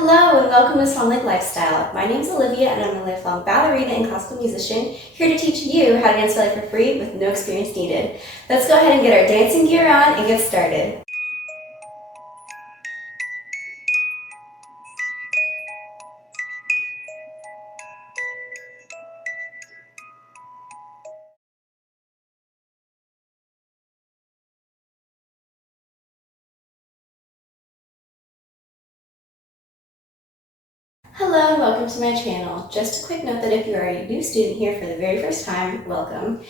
Hello and welcome to Swan Lake Lifestyle. My name is Olivia and I'm a lifelong ballerina and classical musician here to teach you how to dance ballet for free with no experience needed. Let's go ahead and get our dancing gear on and get started. Hello and welcome to my channel. Just a quick note that if you are a new student here for the very first time, welcome.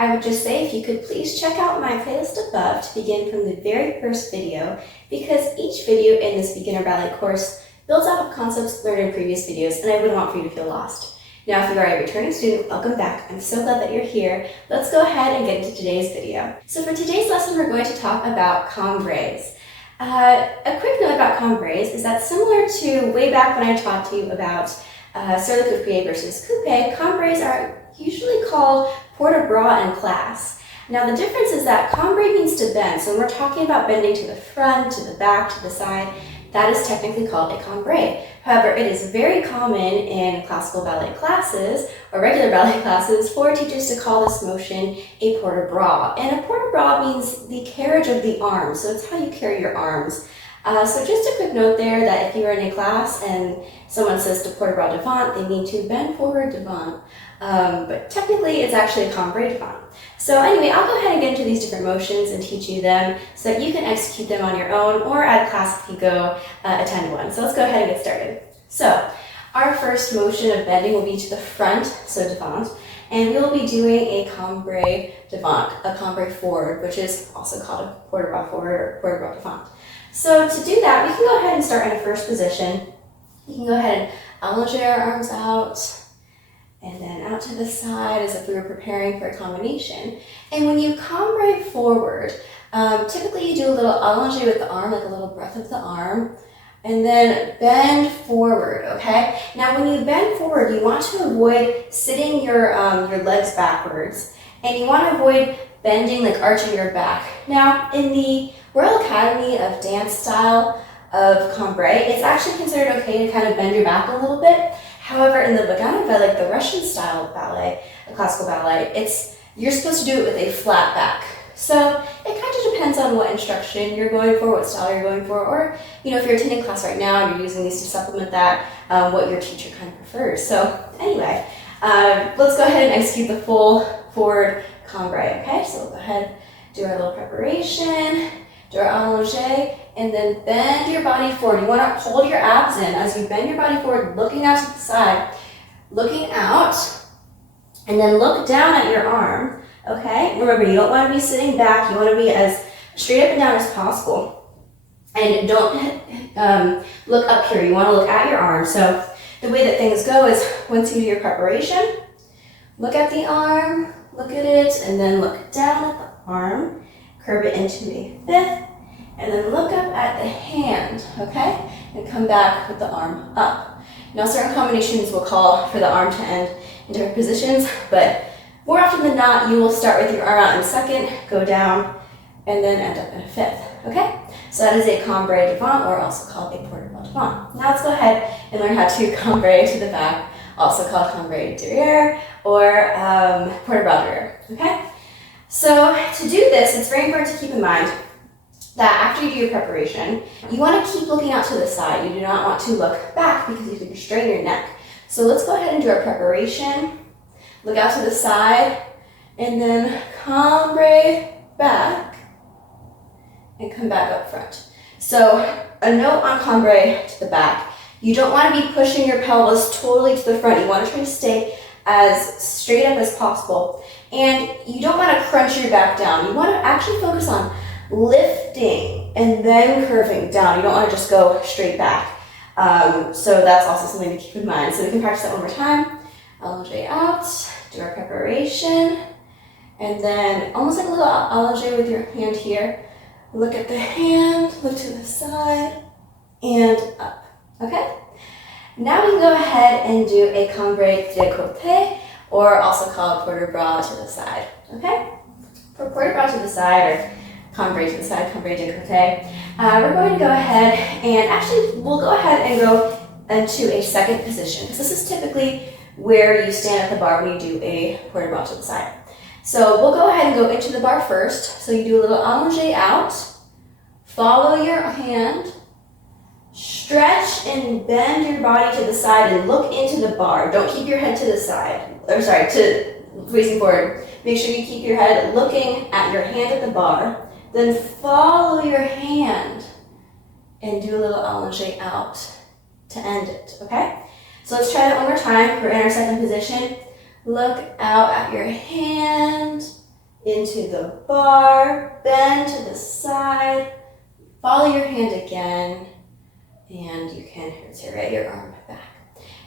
I would just say if you could please check out my playlist above to begin from the very first video, because each video in this beginner ballet course builds out of concepts learned in previous videos and I wouldn't want for you to feel lost. Now if you are a returning student, welcome back. I'm so glad that you're here. Let's go ahead and get into today's video. So for today's lesson we're going to talk about cambres. A quick note about cambres is that similar to way back when I taught you about sur le coupe versus coupe, cambres are usually called port de bras in class. Now the difference is that cambre means to bend, so when we're talking about bending to the front, to the back, to the side, that is technically called a cambre. However, it is very common in classical ballet classes or regular ballet classes for teachers to call this motion a port de bras. And a port de bras means the carriage of the arms, so it's how you carry your arms. So just a quick note there that if you are in a class and someone says to port de bras devant, they mean to bend forward devant. But technically it's actually a cambré devant. So anyway, I'll go ahead and get into these different motions and teach you them so that you can execute them on your own or at class if you go attend one. So let's go ahead and get started. So our first motion of bending will be to the front, so devant, and we will be doing a cambré devant, a cambré forward, which is also called a port de bras forward or port de bras devant. So to do that, we can go ahead and start in a first position. You can go ahead and allonge our arms out, and then out to the side as if we were preparing for a combination. And when you cambre forward, typically you do a little allonge with the arm, like a little breath of the arm, and then bend forward, okay? Now when you bend forward, you want to avoid sitting your legs backwards, and you want to avoid bending, like arching your back. Now in the Royal Academy of Dance style of Cambre, it's actually considered okay to kind of bend your back a little bit. However, in the Ballet, like the Russian style ballet, the classical ballet, you're supposed to do it with a flat back. So it kind of depends on what instruction you're going for, what style you're going for, or if you're attending class right now and you're using these to supplement that, what your teacher kind of prefers. So anyway, let's go ahead and execute the full forward cambre, okay? So we'll go ahead, do our little preparation, do our allonge, and then bend your body forward. You want to hold your abs in as you bend your body forward, looking out to the side, looking out, and then look down at your arm, okay? Remember, you don't want to be sitting back. You want to be as straight up and down as possible. And don't look up here. You want to look at your arm. So the way that things go is once you do your preparation, look at the arm, look at it, and then look down at the arm, curve it into a fifth, and then look up at the hand, okay? And come back with the arm up. Now certain combinations will call for the arm to end in different positions, but more often than not, you will start with your arm out in second, go down, and then end up in a fifth, okay? So that is a Cambré Devant, or also called a Port de Bras Devant. Now let's go ahead and learn how to Cambré to the back, also called Cambré Derrière, or Port de Bras Derrière, okay? So to do this, it's very important to keep in mind that after you do your preparation, you want to keep looking out to the side. You do not want to look back because you can strain your neck. So let's go ahead and do our preparation. Look out to the side, and then cambre back, and come back up front. So a note on cambre to the back. You don't want to be pushing your pelvis totally to the front. You want to try to stay as straight up as possible. And you don't want to crunch your back down. You want to actually focus on lifting and then curving down. You don't want to just go straight back. So that's also something to keep in mind. So we can practice that one more time. Allonge out, do our preparation, and then almost like a little allonge with your hand here. Look at the hand, look to the side, and up, okay? Now we can go ahead and do a Cambré de Côté, or also called Port de Bras to the side, okay? For Port de Bras to the side, or Cambré to the side, Cambré de Côté. We're going to go ahead and actually we'll go ahead and go into a second position because this is typically where you stand at the bar when you do a Port de Bras to the side. So we'll go ahead and go into the bar first. So you do a little allongé out, follow your hand, stretch and bend your body to the side and look into the bar. Don't keep your head to the side, or sorry, facing forward. Make sure you keep your head looking at your hand at the bar. Then follow your hand and do a little allongé out to end it, okay? So let's try that one more time. We're in our second position. Look out at your hand, into the bar, bend to the side, follow your hand again, and you can rotate your arm back.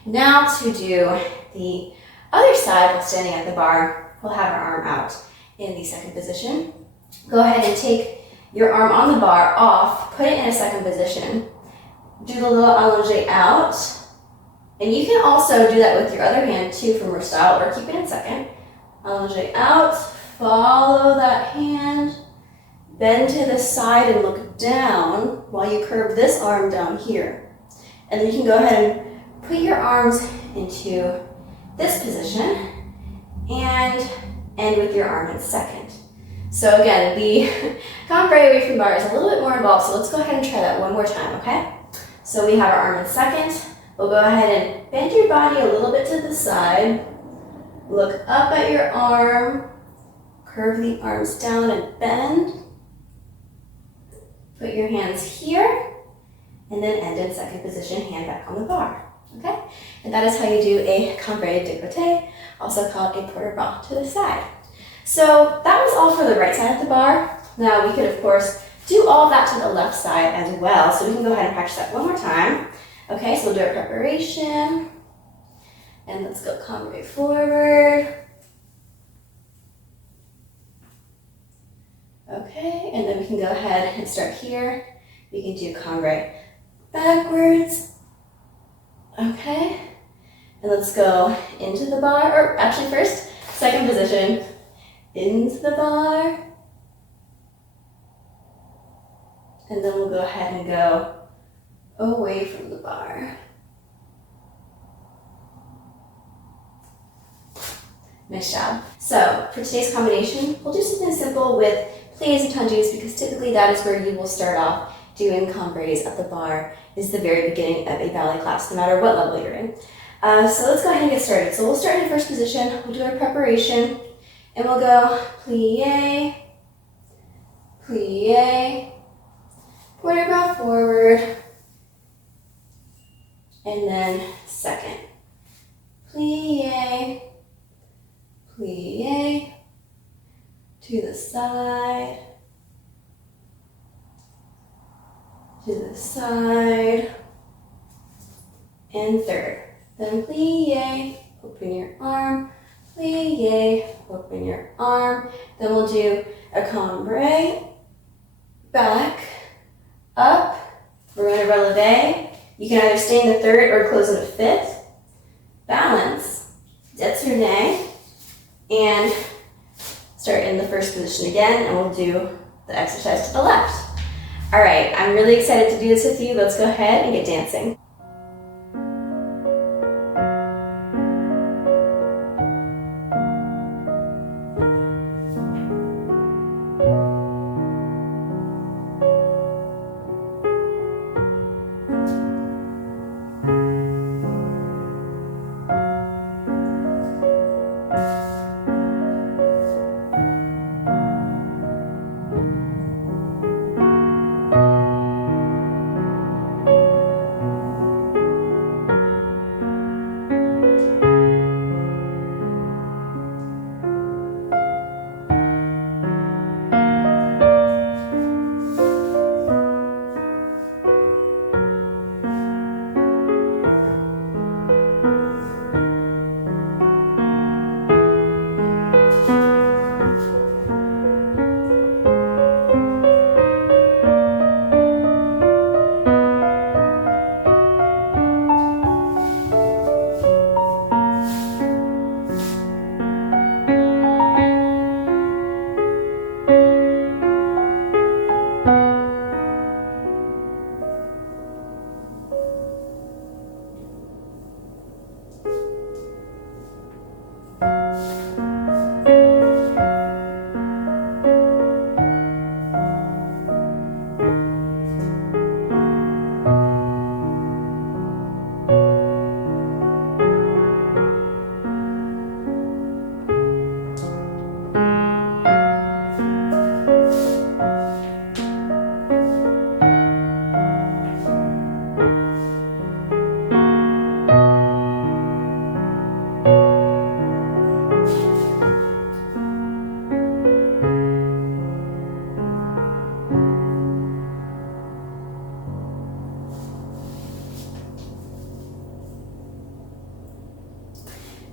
Now to do the other side while standing at the bar, we'll have our arm out in the second position. Go ahead and take your arm on the bar off, put it in a second position. Do the little allongé out. And you can also do that with your other hand too from your style, or keep it in second. Allongé out, follow that hand, bend to the side and look down while you curve this arm down here. And then you can go ahead and put your arms into this position and end with your arm in second. So again, the Cambré away from bar is a little bit more involved, so let's go ahead and try that one more time, okay? So we have our arm in second. We'll go ahead and bend your body a little bit to the side. Look up at your arm. Curve the arms down and bend. Put your hands here. And then end in second position, hand back on the bar. Okay? And that is how you do a Cambré de Côté, also called a Port de Bras to the side. So that was all for the right side of the bar. Now we could, of course, do all of that to the left side as well. So we can go ahead and practice that one more time. Okay, so we'll do our preparation. And let's go Cambré forward. Okay, and then we can go ahead and start here. We can do Cambré backwards. Okay, and let's go into the bar, or actually first, second position, into the bar. And then we'll go ahead and go away from the bar. Nice job. So for today's combination, we'll do something simple with pliés and tendus because typically that is where you will start off doing cambrés at the bar. Is the very beginning of a ballet class, no matter what level you're in. So let's go ahead and get started. So we'll start in the first position. We'll do our preparation, and we'll go plie, plie, Port de Bras forward, and then second. Plie, plie, to the side, to the side, and third. Then plie, open your arm, plie, open your arm. Then we'll do a cambré, back, up. We're going to relevé. You can either stay in the third or close in a fifth. Balance, détourné, and start in the first position again, and we'll do the exercise to the left. All right, I'm really excited to do this with you. Let's go ahead and get dancing.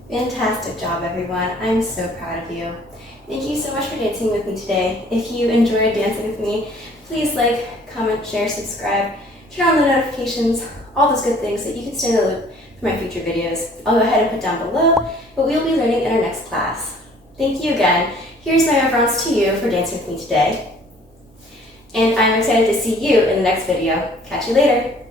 Fantastic job, everyone. I'm so proud of you. Thank you so much for dancing with me today. If you enjoyed dancing with me, please like, comment, share, subscribe, turn on the notifications, all those good things so that you can stay in the loop for my future videos. I'll go ahead and put down below what we'll be learning in our next class. Thank you again. Here's my reverence to you for dancing with me today. And I'm excited to see you in the next video. Catch you later.